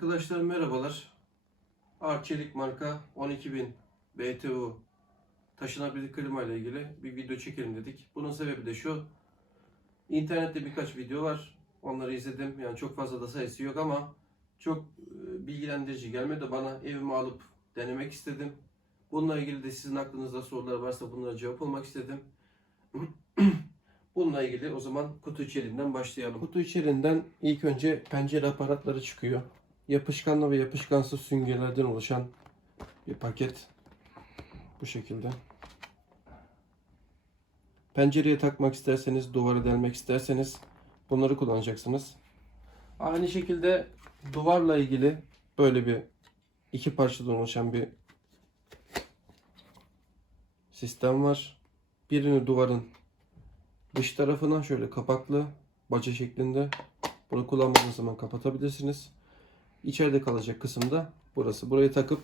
Arkadaşlar merhabalar. Arçelik marka 12000 BTU taşınabilir klima ile ilgili bir video çekelim dedik. Bunun sebebi de şu. İnternette birkaç video var. Onları izledim. Yani çok fazla da sayısı yok ama çok bilgilendirici gelmedi bana. Evime alıp denemek istedim. Bununla ilgili de sizin aklınızda sorular varsa bunlara cevap almak istedim. Bununla ilgili o zaman kutu içeriğinden başlayalım. Kutu içeriğinden ilk önce pencere aparatları çıkıyor. Yapışkanlı ve yapışkansız süngerlerden oluşan bir paket. Bu şekilde. Pencereye takmak isterseniz, duvara delmek isterseniz bunları kullanacaksınız. Aynı şekilde duvarla ilgili böyle bir iki parçadan oluşan bir sistem var. Birini duvarın dış tarafına şöyle kapaklı baca şeklinde, bunu kullanmadığınız zaman kapatabilirsiniz. İçeride kalacak kısımda burası. Burayı takıp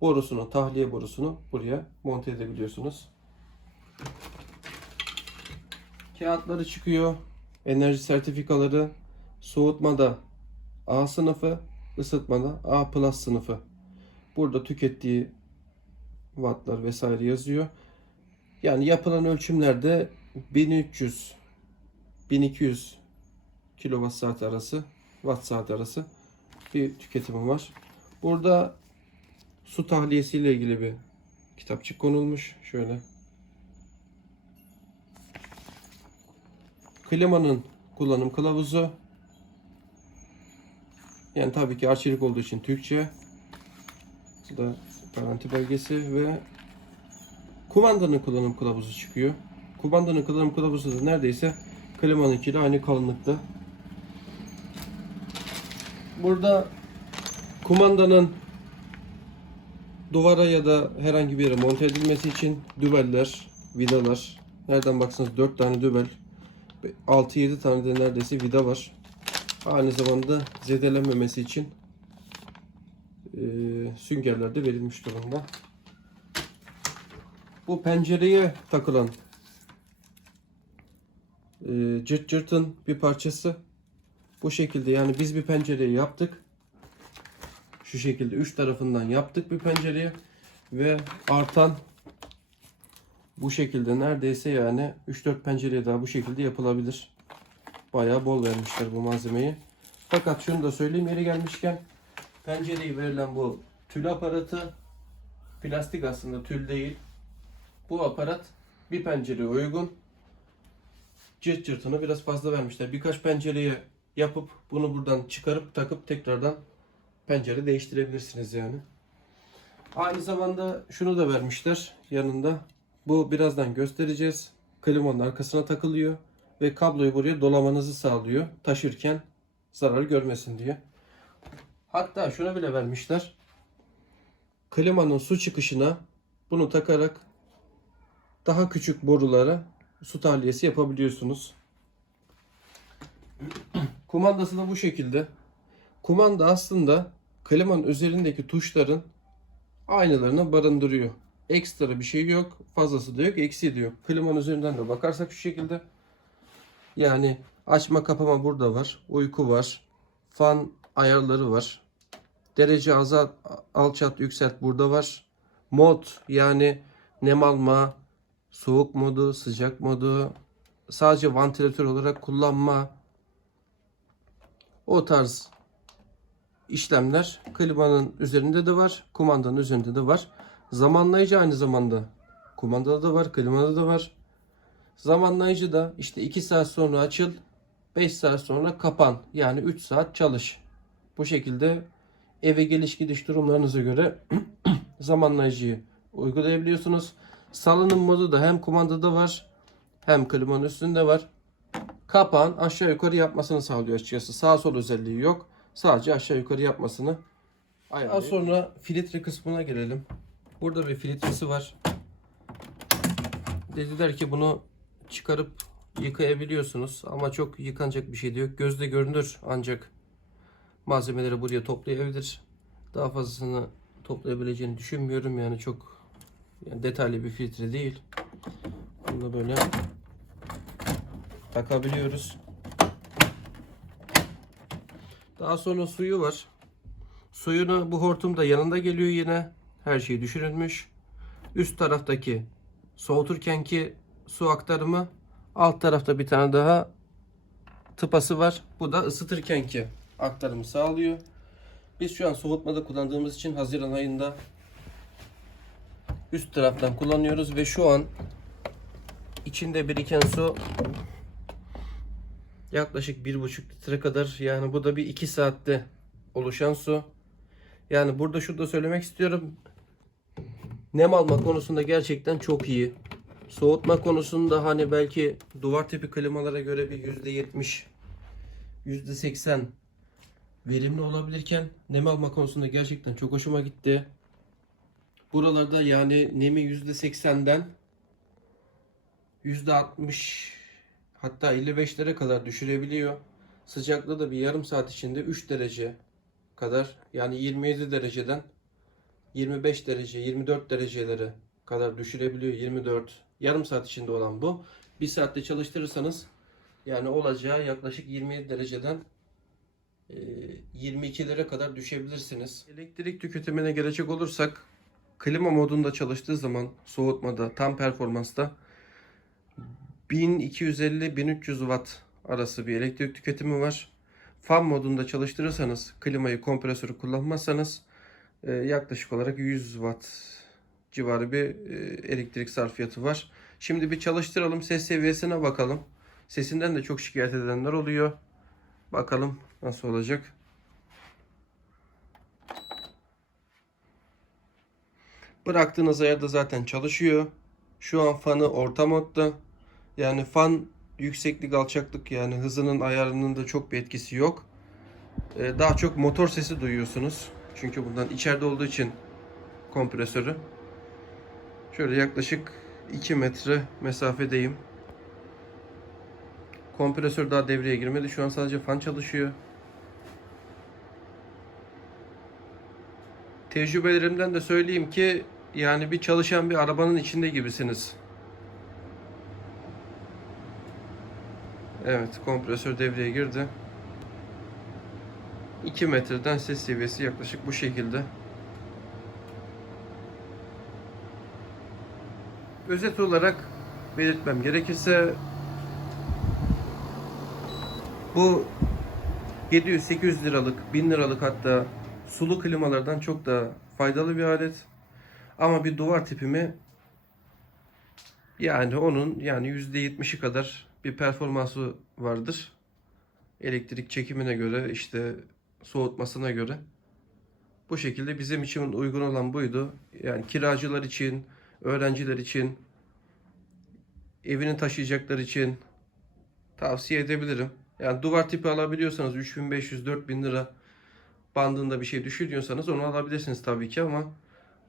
borusunu, tahliye borusunu buraya monte edebiliyorsunuz. Kağıtları çıkıyor. Enerji sertifikaları, soğutmada A sınıfı, ısıtmada A+ sınıfı. Burada tükettiği wattlar vesaire yazıyor. Yani yapılan ölçümlerde 1300-1200 kWh arası, watt saat arası bir tüketimi var. Burada su tahliyesi ile ilgili bir kitapçık konulmuş. Şöyle. Klimanın kullanım kılavuzu. Yani tabii ki Arçelik olduğu için Türkçe. Bu da garanti belgesi ve kumandanın kullanım kılavuzu çıkıyor. Kumandanın kullanım kılavuzu da neredeyse klimanınkiyle aynı kalınlıkta. Burada kumandanın duvara ya da herhangi bir yere monte edilmesi için dübeller, vidalar. Nereden baksanız 4 tane dübel, 6-7 tane de neredeyse vida var. Aynı zamanda zedelenmemesi için süngerler de verilmiş durumda. Bu pencereye takılan cırt cırtın bir parçası. Bu şekilde, yani biz bir pencereyi yaptık. Şu şekilde 3 tarafından yaptık bir pencereye ve artan bu şekilde neredeyse yani 3-4 pencereye daha bu şekilde yapılabilir. Bayağı bol vermişler bu malzemeyi. Fakat şunu da söyleyeyim yeri gelmişken, pencereye verilen bu tül aparatı plastik, aslında tül değil. Bu aparat bir pencereye uygun. Cırt cırtını biraz fazla vermişler. Birkaç pencereye yapıp bunu buradan çıkarıp takıp tekrardan pencere değiştirebilirsiniz yani. Aynı zamanda şunu da vermişler yanında. Bu birazdan göstereceğiz. Klimanın arkasına takılıyor ve kabloyu buraya dolamanızı sağlıyor. Taşırken zarar görmesin diye. Hatta şunu bile vermişler. Klimanın su çıkışına bunu takarak daha küçük borulara su tahliyesi yapabiliyorsunuz. Kumandası da bu şekilde. Kumanda aslında klimanın üzerindeki tuşların aynılarını barındırıyor. Ekstra bir şey yok. Fazlası da yok, eksiği de yok. Klimanın üzerinden de bakarsak şu şekilde. Yani açma kapama burada var. Uyku var. Fan ayarları var. Derece azalt, alçalt, yükselt burada var. Mod, yani nem alma, soğuk modu, sıcak modu, sadece vantilatör olarak kullanma, o tarz işlemler klimanın üzerinde de var, kumandanın üzerinde de var. Zamanlayıcı aynı zamanda kumandada da var, klimada da var. Zamanlayıcı da işte 2 saat sonra açıl, 5 saat sonra kapan, yani 3 saat çalış. Bu şekilde eve geliş gidiş durumlarınıza göre zamanlayıcıyı uygulayabiliyorsunuz. Salınım modu da hem kumandada var hem klimanın üstünde var. Kapağın aşağı yukarı yapmasını sağlıyor açıkçası. Sağ sol özelliği yok. Sadece aşağı yukarı yapmasını ayarlıyor. Daha sonra filtre kısmına gelelim. Burada bir filtresi var. Dediler ki bunu çıkarıp yıkayabiliyorsunuz ama çok yıkanacak bir şey de yok. Gözle görünür, ancak malzemeleri buraya toplayabilir. Daha fazlasını toplayabileceğini düşünmüyorum. Yani çok detaylı bir filtre değil. Bunu da böyle takabiliyoruz. Daha sonra suyu var. Suyunu bu hortum da yanında geliyor yine. Her şey düşünülmüş. Üst taraftaki soğuturkenki su aktarımı, alt tarafta bir tane daha tıpası var. Bu da ısıtırkenki aktarımı sağlıyor. Biz şu an soğutmada kullandığımız için Haziran ayında üst taraftan kullanıyoruz ve şu an içinde biriken su yaklaşık 1,5 litre kadar. Yani bu da bir 2 saatte oluşan su. Yani burada şurada söylemek istiyorum. Nem alma konusunda gerçekten çok iyi. Soğutma konusunda hani belki duvar tipi klimalara göre bir %70, %80 verimli olabilirken nem alma konusunda gerçekten çok hoşuma gitti. Buralarda yani nemi %80'den %60 hatta 55'lere kadar düşürebiliyor. Sıcaklığı da bir yarım saat içinde 3 derece kadar, yani 27 dereceden 25 derece 24 derecelere kadar düşürebiliyor. 24 yarım saat içinde olan bu. Bir saatte çalıştırırsanız yani olacağı yaklaşık 27 dereceden 22'lere kadar düşebilirsiniz. Elektrik tüketimine gelecek olursak klima modunda çalıştığı zaman soğutmada tam performansta 1250-1300 Watt arası bir elektrik tüketimi var. Fan modunda çalıştırırsanız, klimayı, kompresörü kullanmazsanız yaklaşık olarak 100 Watt civarı bir elektrik sarfiyatı var. Şimdi bir çalıştıralım, ses seviyesine bakalım. Sesinden de çok şikayet edenler oluyor. Bakalım nasıl olacak. Bıraktığınız ayarda zaten çalışıyor. Şu an fanı orta modda. Yani fan yükseklik alçaklık, yani hızının ayarının da çok bir etkisi yok. Daha çok motor sesi duyuyorsunuz. Çünkü bundan içeride olduğu için kompresörü. Şöyle yaklaşık 2 metre mesafedeyim. Kompresör daha devreye girmedi. Şu an sadece fan çalışıyor. Tecrübelerimden de söyleyeyim ki yani bir çalışan bir arabanın içinde gibisiniz. Evet, kompresör devreye girdi. 2 metreden ses seviyesi yaklaşık bu şekilde. Özet olarak belirtmem gerekirse bu 700-800 liralık, 1000 liralık hatta sulu klimalardan çok daha faydalı bir alet. Ama bir duvar tipi mi? Yani onun yani %70'i kadar bir performansı vardır. Elektrik çekimine göre, işte soğutmasına göre. Bu şekilde bizim için uygun olan buydu. Yani kiracılar için, öğrenciler için, evini taşıyacaklar için tavsiye edebilirim. Yani duvar tipi alabiliyorsanız 3500-4000 lira bandında bir şey düşünüyorsanız onu alabilirsiniz tabii ki, ama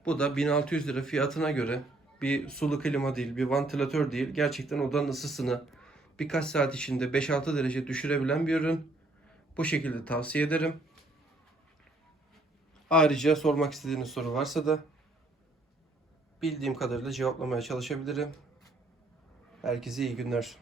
bu da 1600 lira fiyatına göre bir sulu klima değil, bir vantilatör değil. Gerçekten odanın ısısını birkaç saat içinde 5-6 derece düşürebilen bir ürün. Bu şekilde tavsiye ederim. Ayrıca sormak istediğiniz soru varsa da bildiğim kadarıyla cevaplamaya çalışabilirim. Herkese iyi günler.